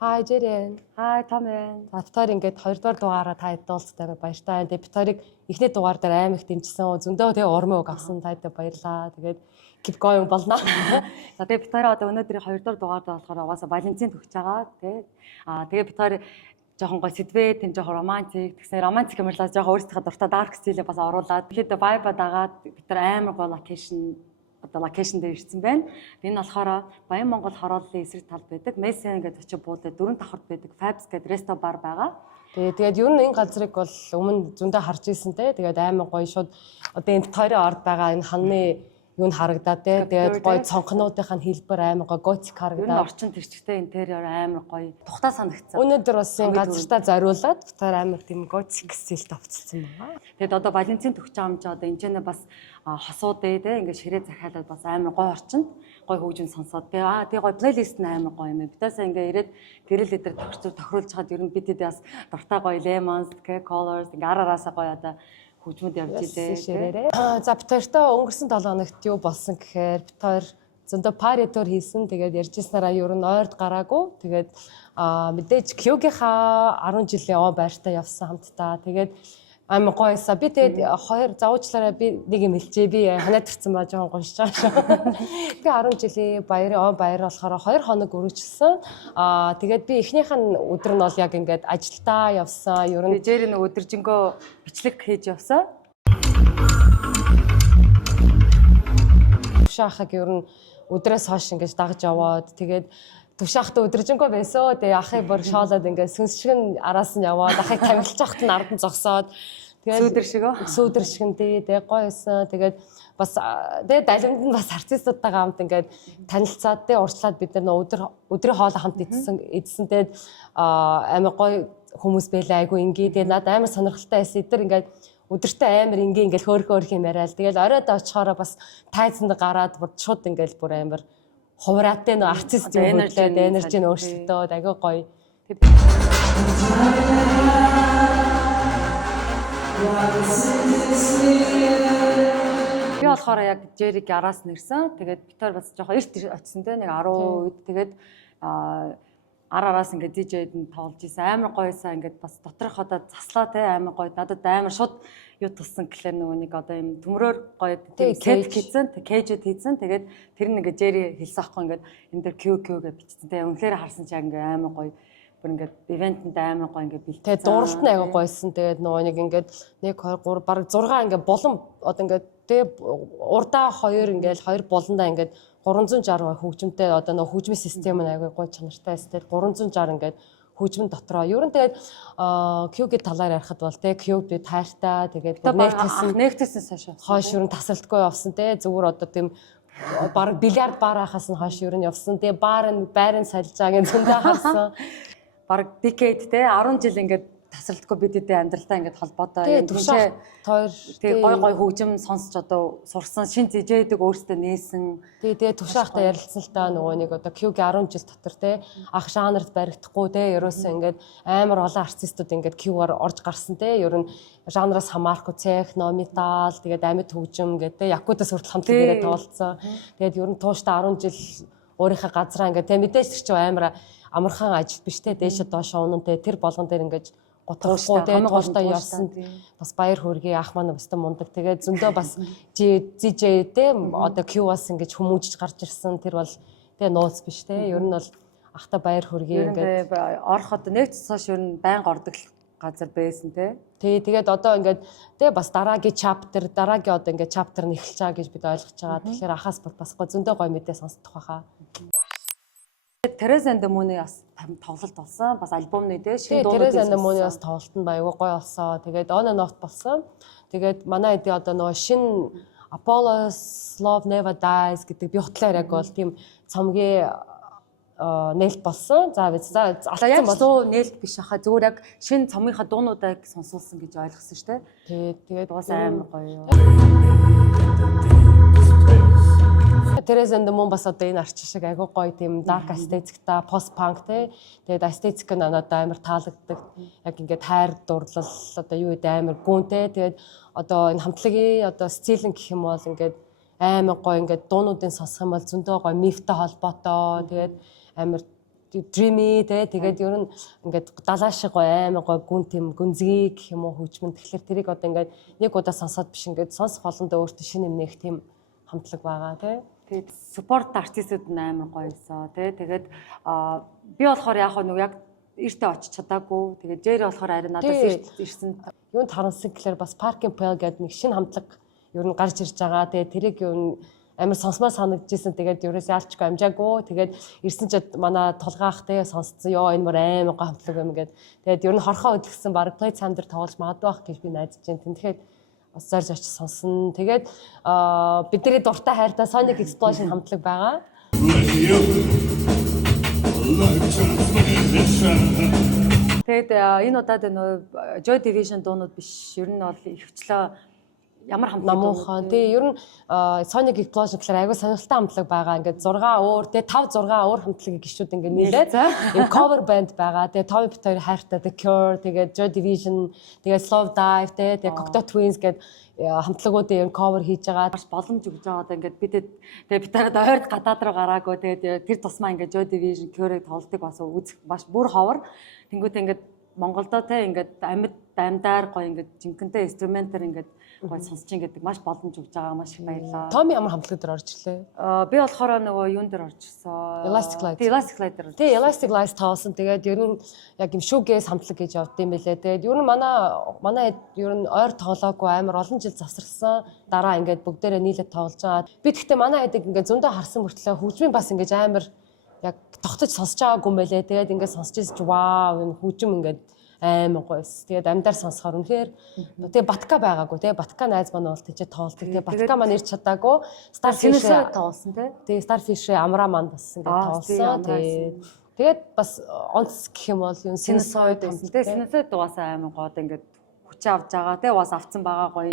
Hi Jeren. Hi Tom. За битээр ингээд 2 дугаар дугаараа та уулзтай баяртай. Тэгээ битээрийг эхний дугаар дээр аим их дэмжсэн. Зөндөө тэгээ урмыг авсан таатай баярлаа. Тэгээд keep going болно. За тэгээ битээр одоо өнөөдрийн 2 дугаар дугаард болохоор угаасаа Валентин төгсөж байгаа. Тэгээ битээр жоохон гоо сэдвээ тэм жоохон романтик тэгсэн романтик юмрлаа жоохон өөрсдийнхээ дуртай dark style бас оруулаад тэгэхэд vibe дагаад битээр амар гоо локейшн дээр ирсэн байна. Энэ болохоор Баян Монгол хорооллын эсрэг талд байдаг. Мессен гэдэг очиж буудад 4 давхарт байдаг. Fabs гэдэг ресто бар байгаа. Тэгээд ер нь энэ газрыг бол өмнө зөндөө харж ирсэн те. Тэгээд амар гоё шууд одоо энэ тойрын орд байгаа энэ ханны юу н харагдаад те. Тэгээд гоё цонхнуудынх нь хэлбэр амар гоё готик харагдаад. Ер нь орчин төрчтэй интерьер амар гоё тухтаа санагдсан. Өнөөдөр бас энэ газартаа зориулаад битээр амар тийм готик стилд авцсан байгаа. Тэгээд одоо Валентин төгсөж байгаа юм чи одоо энэ ч бас хосууд те ингээд ширээ захиалаад бас амар гоё орчинд гоё хөгжим сонсоод тэгээ гоё плейлист нь амар гоё юм. Битээсээ ингээд ирээд гэрэл дээр тохируулж хаад ер нь бидэд бас дуртай гоё lemons, colors ингээд араасаа гоё одоо хөгжмөд явж илээ. За битээртээ өнгөрсөн 7 хоногт юу болсон гэхээр битээр зөндөө пари тур хийсэн. Тэгээд ярьжсанараа ер нь ойрд гараагүй. Тэгээд мэдээж Кьюгийнхаа 10 жилийн байртаа явсан хамтдаа. Тэгээд амар гоёсаа би тэгээд хоёр завуучлаараа би нэг юм хэлчихээ. Би ханаад ирсэн ба жоохон гоншиж байгаа шүү. Би 10 жилийн баяр болохоор 2 хоног өргөжлсөн. Тэгээд би эхнийх нь өдөр нь бол яг ингээд ажилдаа явсан. Ер нь Жери нэг өдөржингөө бичлэг хийж явсан. Тушаахыг ер нь өдрөөс хойш ингэж дагж яваад тэгээд тушаахтаа өдөржингөө байсан. Тэгээ ахыг бүр шоолоод ингээд сүнс шиг нь араас нь яваад ахыг тавилж захт нь ард нь зогсоод тэгээд сүүдэр шиг нь тэгээ гоёсэн. Тэгээд бас тэгээд далимд нь бас артистуудтайгаа хамт ингээд танилцаад тэгээ урьдчилаад бид нар өдрийн хоолой хамт идсэн. Тэгээд амар гоё хүмүүс байлаа. Айгу ингээ. Тэгээд надад амар сонирхолтой байсан. Эдгээр ингээд өдөртөө амар ингээ ингээл хөөрхөөрх юм яриад. Тэгээд оройд очихороо бас тайзанд гараад бүр шууд ингээл бүр амар хувраатай нөө артист юм үлээд энержи нь өөрчлөлтөө айгу гоё. Би болохоор яг Жериг араас нэрсэн. Тэгээд битээр бас жоохон эрт очсон те нэг 10 үед тэгээд араас ингээд дижейд нь тоглож исэн. Амар гоёсаа ингээд бас доторх одоо заслаа те амар гоё. Надад амар шууд юу туссан гэхлээр нөгөө нэг одоо юм төмрөөр гоё кет хийсэн. Кейжэд хийсэн. Тэгээд тэр нь ингээд Жери хэлсэн аахгүй ингээд энэ дээр QQ гэж бичсэн. Тэгээд үнэхээр харсан чи ингээд амар гоё. Бүр ингээд ивентэнд амар гоё ингээд бэлтээ. Тэгээд дууралт нь аяга гойсон. Тэгээд нөгөө нэг ингээд 1 2 3 бараг 6 ингээд болон одоо ингээд тэгээд урдаа 2 ингээд 2 болондоо ингээд 360 хөгжмөнтэй одоо нөгөө хөгжмийн систем нь аяга гоё чанартай байсан. Тэгээд 360 ингээд хөгжмөн дотроо. Ер нь тэгээд Q-гийн талаар ярихад бол те Q би тайртай тэгээд нэгтэйсэн хойш ер нь тасралтгүй явсан те зүгээр одоо тийм бараг бильярд бар хахаас нь хойш ер нь явсан. Тэгээд байрын салжаагийн зөндөө харсан. Бараг decade те 10 жил ингээд тасралтгүй бидэдээ амьдралдаа ингээд холбоотой юм тийм тойр тэгээ гой хөгжим сонсч одоо сурсан шин зэжээдэг өөртөө нээсэн. Тэгээ тушаахтай ярилцсан л та нөгөө нэг одоо Q-гийн 10 жил дотор те ах жанрт баригдахгүй те ерөөсөө ингээд амар олон артистууд ингээд Q-аар орж гарсан те ер нь жанраас хамаарахгүй техно, метал тэгээд амьд хөгжим гэдэг те якудаас хүртэл хамт ирээд тоолцсон. Тэгээд ер нь тууштай 10 жил өөрийнхөө газраа ингээд те мэдээж тэр чинь амар амархан ажил биш те дээшээ доошоо унантай тэр болгон дээр ингээд готохгүй те тууштай явсан бас баяр хөөргий ах маань өстө мундаг тэгээд зөндөө бас DJ те одоо Q-аас ингээд хүмүүжиж гарч ирсэн тэр бол те нууц биш те ер нь бол ахта баяр хөөргий ингээд орох одоо нэгц цааш ер нь байнга ордог газар байсан те тэгээд одоо ингээд те бас дараагийн chapter дараагийн одоо ингээд chapter нь эхэлж байгаа гэж бид ойлгож байгаа. Тэгэхээр ахаас бас зөндөө гоё мэдээ сонсдох байхаа. Teresa and the Moon бас тоглолт болсон. Бас альбомны дээр шинэ дуу Teresa and the Moon бас тоглолт нь баян гоё болсон. Тэгээд On and Off болсон. Тэгээд манай эдээ одоо нөгөө шинэ Apollo's Love Never Dies гэдэг би хутлаар яг бол тийм цомгийн нээлт болсон. За алдсан болов нээлт биш хаа зүгээр яг шинэ цомгийнхаа дуунуудыг сонсуулсан гэж ойлгосон шүү дээ. Тэгээд бас амар гоё. Teresa and the Moon бас одоо энэ арчин шиг айгуу гоё тийм dark aesthetic-та post punk те тэгээд aesthetic нь надад амар таалагддаг. Яг ингээд хайр дурлал одоо юу гэдэг амар гүн те тэгээд одоо энэ хамтлагийн одоо стилэн гэх юм бол ингээд амар гоё ингээд дуунуудын сонсох юм бол зөндөө гоё мифтэй холбоотой тэгээд амар dreamy тэгээд ер нь ингээд далаа шиг амар гоё гүн тэм гүнзгий гэх юм уу хөгжмөн тэгэхээр тэрийг одоо ингээд нэг удаа сонсоод биш ингээд сонсох болондоо өөртөө шинэ юм нээх тийм хамтлаг байгаа тий. Тэгээд спорт артистууд амар гоёсоо тий. Тэгээд би болохоор яг эртээ очиж чадаагүй. Тэгээд Jerry болохоор арай надаас ирсэн. Юунд харамсаг гэхээр бас Parking Pill гэдэг нэг шинэ хамтлаг ер нь гарч ирж байгаа. Тэгээд тэрийг юу амар сонсмоор санагдчихсэн. Тэгээд ерөөс яалчгүй амжаагүй. Тэгээд ирсэн ч манай толгаах те сонсцсон. Йоо энэ мөр амар гоо хамтлаг юм гээд. Тэгээд ер нь хорхоо өдгсөн баг play time дээр тоглож магадгүй байх гэж би найдаж байна. Тэгэхээр бас зарж очиж сонсон. Тэгээд бидний дуртай хайртай Sonic Explosion хамтлаг байгаа. Тэгээд энэ удаад нөө Joy Division дуунууд биш. Ер нь бол ихвчлээ ямар хамтлаг намуухан. Тэгээ ер нь Sonic Explosion гэхээр айгүй сонирхолтой хамтлаг байгаа. Ингээд 6 өөр, тэгээ 5 6 өөр хамтлагийн гишүүд ингээд нийлээд юм cover band байгаа. Тэгээ Tommy Pitoy хайртай The Cure, тэгээ Joy Division, тэгээ Slow Dive, тэгээ Cocteau Twins гэдэг хамтлагуудын юм cover хийж байгаа. Маш боломж өгж байгаа. Одоо ингээд бид тэгээ битараад ойрд гадаад руу гараагүй. Тэгээд тэр тусмаа ингээд Joy Division, Cure-ыг тоглолтыг бас үзэх маш бүр ховор. Тэнгүүтээ ингээд Монголдоо те ингээд амьдаар гоё ингээд жинхэнэ инструментаар ингээд гоё сонсч ингээд маш боломж өгж байгаа. Маш их баярлалаа. Tommy ямар хамтлаг дээр орж ирлээ? Би болохоор нөгөө юун дээр орж ирсэн. Elastic Light. Elastic Light дээр. Тэгээ Elastic Light тоосон. Тэгээд ер нь яг юм shoegaze хамтлаг гэж явдсан байлээ. Тэгээд ер нь манай ер нь ойр тоглоогүй амар олон жил завсарласан. Дараа ингээд бүгдээрээ нийлээд тоглож байгаа. Би тэгтээ манай хэдэг ингээд зөндөө харсан мөртлөө хөгжмийн бас ингээд амар яг тогтож сонсож байгаагүй юм байлээ. Тэгээд ингээд сонсч ирсэн чи вау энэ хөгжим ингээд амар гоёс. Тэгээд амьдаар сонсохоор үнэхээр тэгээ Батка байгаагүй тий. Батка найз маань бол тийч тоолдог. Тэгээ Батка маань ирч чадаагүй. Starfish тоолсон тий. Тэгээ Starfish амраа маань бас ингээд тоолсон. Тэгээд бас онц гэх юм бол юу Sinusoid байсан тий. Sinusoid дугаасаа амар гоод ингээд хүч авч байгаа тий. Бас авцсан байгаа гоё.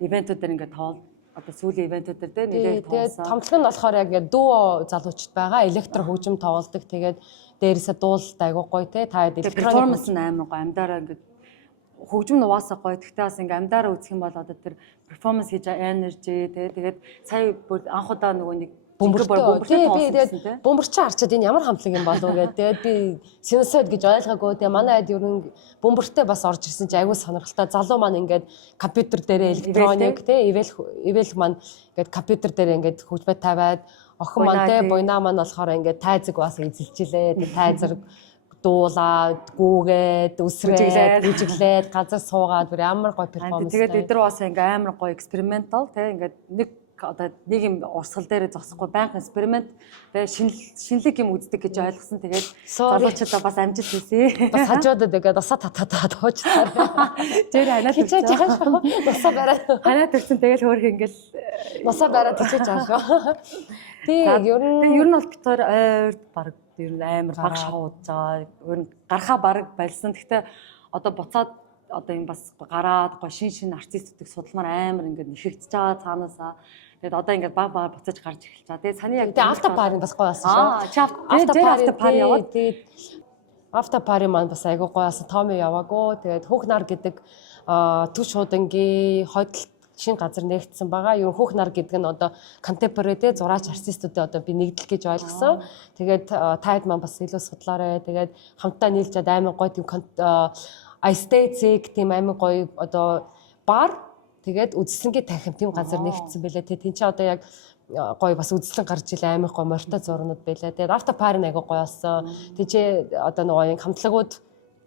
Ивентүүд дээр ингээд тоол одоо сүүлийн ивентүүд дээр те нэлээд тоолсон. Томтлог нь болохоор яг ингээд дуу залуучд байгаа. Электро хөгжим тоглодог. Тэгээд дээрээсээ дуулалт айгуу гоё те. Та перформанс нь амар гоё. Амьдаараа ингээд хөгжим нь угаасаа гоё. Гэхдээ бас ингээд амьдаараа үзэх юм бол одоо тэр перформанс хийж energy те. Тэгээд сая бүр анх удаа нөгөө нэг бөмбөрчөө харчаад энэ ямар хамтлаг юм болов гэдэг. Тэгээд би Sinusoid гэж ойлгоогүй. Тэгээд манай хэд ер нь бөмбөртэй бас орж ирсэн чи айгүй сонирхолтой. Залуу маань ингээд компьютер дээр электроник те ивэл маань ингээд компьютер дээр ингээд хөгжмөд тавиад охин маань те буйнаа маань болохоор ингээд тайзаг бас эзэлжилээ. Тэгээд тайзар дуулаад гүүгээд үсрээд бүжиглээд газар суугаад бүр ямар гоё перформанс. Тэгээд эдгээр бас ингээд амар гоё экспериментал те ингээд нэг одоо нэг юм урсгал дээр зогсохгүй байнга эксперимент тэгээ шинэлэг юм үздэг гэж ойлгосон. Тэгээд залуучуудаа бас амжилт хийсэ. Бас хажуудад тэгээд усаа татаад хуучтаа. Тэр ханаад хичээж байгаа шүү. Усаа бараад ханаад ирсэн тэгээд хөөх ингээл усаа бараад хичээж байгаа шүү. Тэг ер нь бол битээр ойрд баг ер нь амар баг шоудж байгаа. Ер нь гарахаа баг байлсан. Гэхдээ одоо буцаад одоо юм бас гараад гоо шин артистуудыг судалмаар амар ингээд нэхэгдэж байгаа цаанаасаа. Тэгээд одоо ингээд баг буцаж гарч эхэлж байгаа. Тэгээд саны яг after party бас гоё болсон шүү. After party яваад after party маань бас айгүй гоё болсон. Tommy яваагүй. Тэгээд Хүүхнар гэдэг төв шуудангийн хойдолт шин газар нэгдсэн байгаа. Юу Хүүхнар гэдэг нь одоо contemporary те зураач артистуудын одоо би нэгдэл гэж ойлгосон. Тэгээд таад маань бас илүү судлаарай. Тэгээд хамтдаа нийлжээд амар гоё тийм aesthetic тийм амар гоё одоо бар тэгээд үзэсгэлэнгийн танхим тийм газар нэгдсэн байлаа. Тэгээд тийч одоо яг гоё бас үзэсгэлэн гарч илээ амар гоё морьтой зурнууд байлаа. Тэгээд after party айгуу гоё болсон. Тийч одоо нөгөө хамтлагууд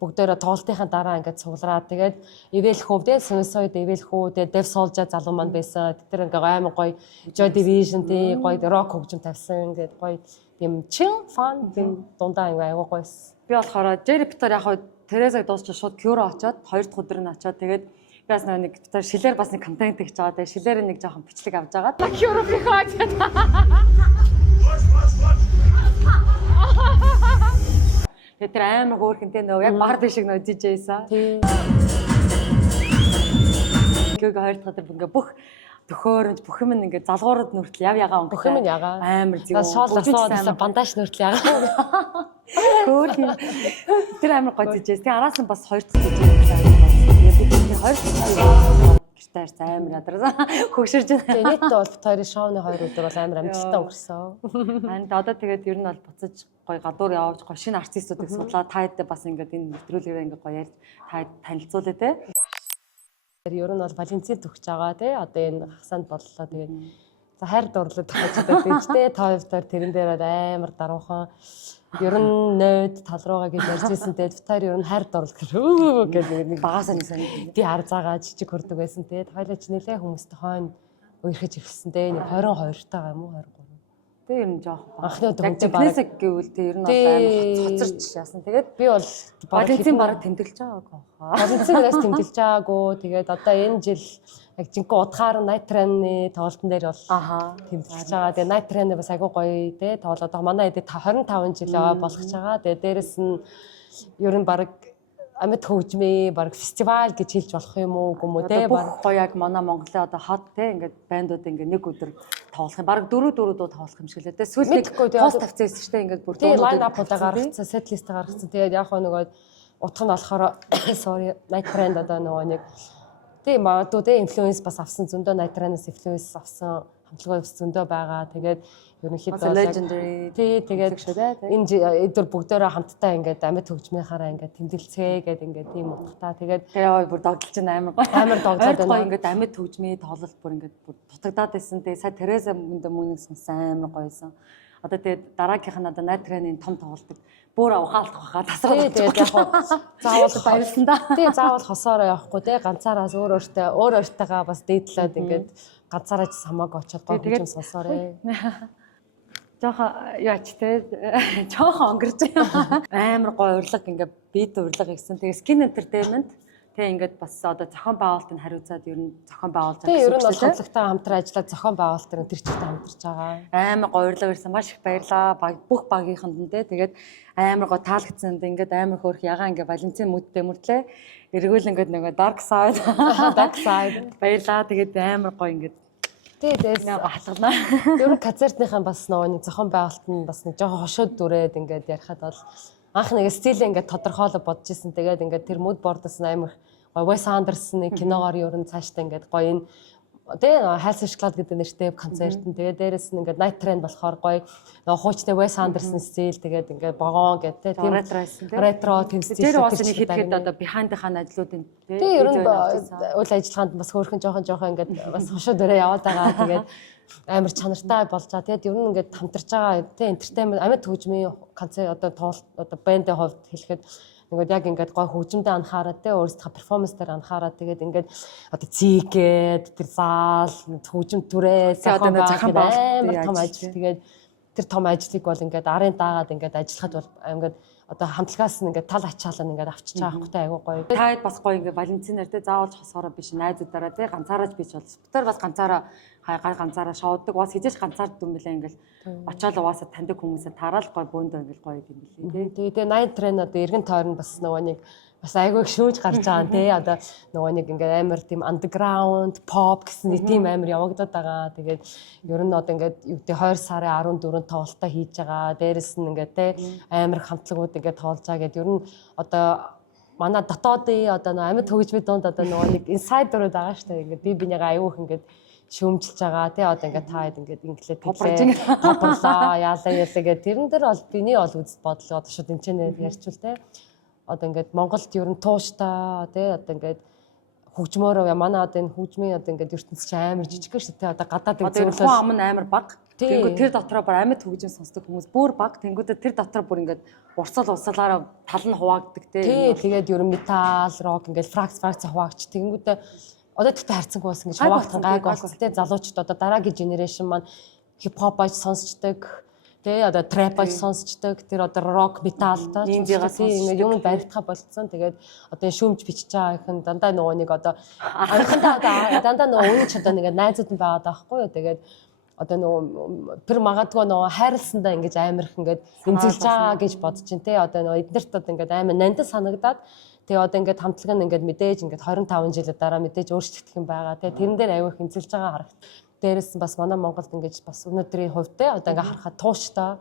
бүгдээрээ тоглолтынхаа дараа ингээд цуглараад тэгээд Evelhoo тэгээд Sinusoid Evelhoo тэгээд Dev Soulja залуу маань байсан. Тэр ингээд амар гоё Joy Division тий гоё rock хөгжим тавьсан. Тэгээд гоё тийм chill fun тийм дундаа айгуу гоёс. Би болохоор Jerry Pitoy яг Терезаг дуусч шууд Cure очоод 2 дахь өдөр нь очоод тэгээд би бас нэг Pitoy шилээр бас нэг контент хийж байгаа. Тэгээд шилээр нэг жоохон бичлэг авч байгаа. Cure бихаа гэдэг. Тэгээд тэр амар хөөрхөнтэй нөгөө яг бар дэшиг нөгөө DJ-саа. Гэвь 2 дахь өдөр ингээ бүх төхөөрөнд бүх юм ингээ залгуурд нүртэл ягаа бүх юм ягаа амар зүй шоол асуусан бандаж нүртэл ягаа хөөрхөн тэр амар гоё дижээс тэг араас нь бас 2 дахь дижээс байгаа. Тэгээд би тэр 2 дахь амжилттай ирсэн амар ядарсан. Хөгшөрж байна. Тэгээ нийт бол бит хоёрын шоуны 2 өдөр бол амар амжилттай өнгөрсөн. Харин одоо тэгээд ер нь бол буцаж гоё гадуур явж гоё шинэ артистуудыг судлаа. Та хэд бас ингээд энэ нэвтрүүлгээр ингээд гоё ярьж та танилцуулъя те. Ер нь бол Валенцин төгсөж байгаа тий. Одоо энэ хасанд боллоо. Тэгээд за хайр дурлал тохиолддог гэж тий. Та хоёроор тэрэн дээр бол амар даруухан. Ер нь нойд тал руугаа гэж ярьжсэн тэгээд битээр ер нь хайр дурлал гэдэг нэг Багасаа нэг сонир. тий ар заагаа жижиг хурдаг байсан тий. Хоёлаа ч нэлээ хүмүүстэй хойно уярхаж ирсэн тий. Нэг 22 тагаа юм уу 23. Тэ ер нь жоох баг. Анхны удаа хүнтэй бараг гэвэл тэ ер нь бол амар хоцорч яасан. Тэгээд би бол Валенцин бараг тэмдэглэж байгаагүй хаа. Валенцинаас тэмдэглэж байгаагүй. Тэгээд одоо энэ жил яг жинхэнэ удахаар Night Train-ы тоглолтын дээр бол тэмдэглэж байгаа. Тэгээд Night Train бас айгүй гоё тий тоглоод байгаа. Манай эдээ 25 жил болгож байгаа. Тэгээд дээрэс нь ер нь бараг амьд хөгжмөө баг фестивал гэж хэлж болох юм уу гүм үү те баг гоё яг манай Монголын одоо хот те ингээд бандууд ингээд нэг өдөр тоглох юм баг дөрөв дуу тоглох юм шиг лээ те сүүл нэг пост тавьсан шүү дээ ингээд бүр дөрөв лайн апуудаа гаргацсан сет лист гаргацсан тэгээд яг нөгөө утга нь болохоор sorry Night Trend одоо нөгөө нэг тийм магадгүй те инфлюенс бас авсан зөндөө Night Trend-аас инфлюенс авсан хамтлагаа бас зөндөө байгаа тэгээд ерөнхийдөө legendary тий тэгээд энэ эдгээр бүгдээрээ хамтдаа ингээд амьд хөгжмийнхаараа ингээд тэмдэглэцгээ гэдэг ингээд тийм утгатай тэгээд тэгээ бүр догдолж байна амар догдлоод байна ингээд амьд хөгжмийн тоглолт бүр ингээд бүр дутагдаад байсан тэгээ сая Тереза мөнийг сонсон амар гоёсэн одоо тэгээд дараагийнх нь одоо Night Train-ийн том тоглолтод бүр ухаалтах байхаа тасраад тэгээд яг заавал баярлсан да тий заавал хосоороо явахгүй те ганцаараас өөр өөртөйгаа бас дээдлээд ингээд ганцаараа ч хамаагүй очиод гоо хөгжим сонсоорой жоохон яач те жоохон онгорч амар гоё урлаг ингээ бит урлаг гэсэн. Тэгээ Skin Entertainment тэгээ ингээд бас одоо зохион байгуулалтыг хариуцаад ер нь зохион байгуулж байгаа гэсэн. Тэгээ ер нь бол хамтлагтай хамтран ажиллаад зохион байгуулалт тэр чигтээ хамтарч байгаа. Амар гоё урлаг ирсэн маш их баярлаа. Бүх багийнханд нь те тэгээд амар гоё таалагдсанд ингээд амар хөөрх ягаа ингээ Валенцин мөдтэй мөртлээ эргүүл ингээд нөгөө Dark Side баярлаа. Тэгээд амар гоё ингээд тэгээд батгалнаа. Ер нь концертынхаа бас нөгөө нэг зохион байгуулалт нь бас нэг жоохон хошууд дүрээд ингээд ярихад бол анх нэг стил ингээд тодорхойлоо бодож исэн. Тэгээд ингээд тэр mood board-аас амар гоё Wes Anderson-ы киногоор ер нь цаашдаа ингээд гоё энэ тэгээ хайсан шоколад гэдэг нэртэй концерт нь тэгээд дээрэс нь ингээд Night Train болохоор гоё нөгөө хуучтай Wes Anderson стил тэгээд ингээд богоон гэдэг тийм ретро тийм стил тэр бас нэг хэд одоо behind-ийн ажлуудын тийм ер нь үйл ажиллагаанд бас хөөрхөн жоохон ингээд бас хошоо дөрөө яваад байгаа тэгээд амар чанартай болж байгаа тэгээд ер нь ингээд хамтарч байгаа тийм entertainment амьд хөгжмийн концерт одоо тоглолт одоо бэндийн хувьд хэлэхэд ингээд яг ингээд гой хөгжимдээ анхаарат те өөрсдийнхөө перформанс дээр анхаарат тэгээд ингээд одоо цийгээд тэр заал хөгжим түрээ зохион байгуулалт амар том ажил тэгээд тэр том ажлыг бол ингээд арын даагаад ингээд ажиллахад бол ингээд одоо хамтлагаас нь ингээд тал ачаалаа ингээд авчиж байгаа хөөхтэй айгуу гоё. Таад бас гоё ингээд Валенцинаар те заавалж хосоороо биш найзуудаараа те ганцаараач бич болж. Битэр бас ганцаараа ганцаараа шоудаг. Бас хизээч ганцаард юм бэлээ ингээд очоод угаасаа таньдаг хүмүүсээ тараал гоё бөөндөө ингээд гоё юм бэлээ те. Тэгээ Night Train одоо эргэн тойрон бас нөгөө нэг бас айгүй шүүж гарч байгаа те одоо нөгөө нэг ингээд амар тийм underground pop гэсэн нэг тийм амар явагдаад байгаа. Тэгээд ер нь одоо ингээд юу гэдэг 20 сарын 14-нд тоглолтоо хийж байгаа. Дээрэс нь ингээд те амар хамтлагууд ингээд тоолж байгаа гэд ер нь одоо манай дотоодын одоо нөгөө амьд хөгжмийн дунд одоо нөгөө нэг инсайдерууд байгаа шүү дээ. Ингээд би бинийгаа аюух ингээд шүүмжилж байгаа тий одоо ингээд та хэд ингээд инглээ топорлаа яалаа гэдэг тэрэн дээр бол биний бол үзэл бодлоо одоо шууд энэ ярьчвал тий одоо ингээд Монголд ер нь тууштай тий одоо ингээд хөгжмөөрөө манай одоо энэ хөгжмийн одоо ингээд ертөнц чи амар жижиг шүү тий одоо гадаад зөвлөл ам нь амар баг тэнгүү тэр дотроо бүр амьд хөгжим сонсдог хүмүүс бүр баг тэнгүүдээ тэр дотроо бүр ингээд урсгалаараа тал нь хуваагддаг тий тэгээд ер нь метал рок ингээд фракц хуваагч тэнгүүдээ одоо тэгтээ харцсангүй бас ингэж хуваагдсан гайг болсон тий залуучууд одоо дараагийн генерашн маань хип хоп аж сонсчдаг тий одоо трэп аж сонсчдаг тэр одоо рок металтай ингэ юм баригдахаа болцсон тэгээд одоо шүүмж бичиж байгаа их дандаа нөгөө нэг одоо анхандаа дандаа нөгөө үнэн ч одоо нэг найзууд нь байгаад байгаа хгүй юу тэгээд одоо нөгөө тэр магадгүй нөгөө хайрласандаа ингэж амар их ингэж эмзэлж байгаа гэж бодож чинь тий одоо нөгөө эднэрт одоо ингэж амар нандин санагдаад тэгээ одоо ингээд хамтлаг нь ингээд мэдээж ингээд 25 жилийн дараа мэдээж өөрчлөгдөх юм байгаа. Тэгээ тэрэн дээр аягүй хэмцэлж байгаа харагд. Дээрээс нь бас манай Монголд ингээд бас өнөөдрийн хувьд те одоо ингээд харахад тууштай